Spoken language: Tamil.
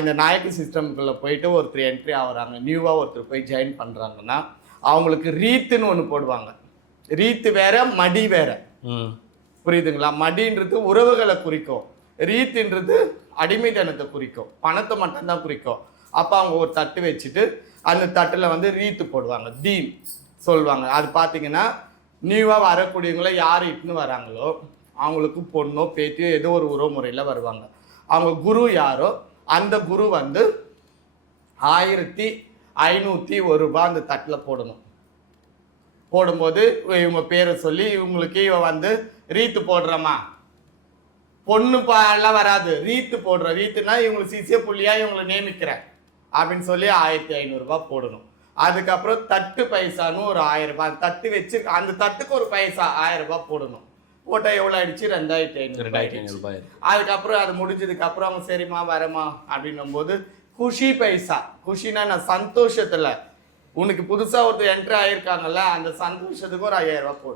இந்த நாயக்கு சிஸ்டம்குள்ளே போயிட்டு ஒருத்தர் என்ட்ரி ஆகுறாங்க நியூவாக ஒருத்தர் போய் ஜாயின் பண்ணுறாங்கன்னா அவங்களுக்கு ரீத்துன்னு ஒன்று போடுவாங்க. ரீத்து வேற மடி வேற. புரியுதுங்களா? மடின்றது உறவுகளை குறிக்கும். ரீத்துன்றது அடிமைத்தனத்தை குறிக்கும். பணத்தை மட்டும்தான் குறிக்கும். அப்போ அவங்க ஒரு தட்டு வச்சுட்டு அந்த தட்டில் வந்து ரீத்து போடுவாங்க. தீன் சொல்லுவாங்க அது பார்த்தீங்கன்னா நியூவாக வரக்கூடியவங்கள யார் இட்டுன்னு வராங்களோ அவங்களுக்கு பொண்ணோ பேத்தியோ ஏதோ ஒரு உறவு முறையில் வருவாங்க. அவங்க குரு யாரோ அந்த குரு வந்து ஆயிரத்தி ஐநூற்றி ஒரு ரூபாய் அந்த தட்டில் போடணும். போடும்போது இவங்க பேரை சொல்லி இவங்களுக்கு இவன் வந்து ரீத்து போடுறம்மா. பொண்ணு எல்லாம் வராது. ரீத்து போடுற ரீத்துனா இவங்களுக்கு சிசிய புள்ளியாக இவங்களை நியமிக்கிறேன் அப்படின்னு சொல்லி ஆயிரத்தி ஐநூறுரூபா போடணும். அதுக்கப்புறம் தட்டு பைசான்னு ஒரு ஆயிரம் ரூபாய் அந்த தட்டு வச்சு அந்த தட்டுக்கு ஒரு பைசா ஆயிரம் ரூபாய் போடணும். போட்டால் எவ்வளோ ஆயிடுச்சு? ரெண்டாயிரத்தி ஐநூறு ரெண்டாயிரத்தி ஐநூறு ரூபாய் அதுக்கப்புறம் அது முடிஞ்சதுக்கு அப்புறம் அவங்க சரிம்மா வரமா அப்படின்னும் போது குஷி பைசா. குஷினா நான் சந்தோஷத்துல. உனக்கு புதுசா ஒருத்தர் என்ட்ரி ஆயிருக்காங்கல்ல அந்த சந்தோஷத்துக்கு ஒரு ஐயாயிரம் ரூபாய் போடு.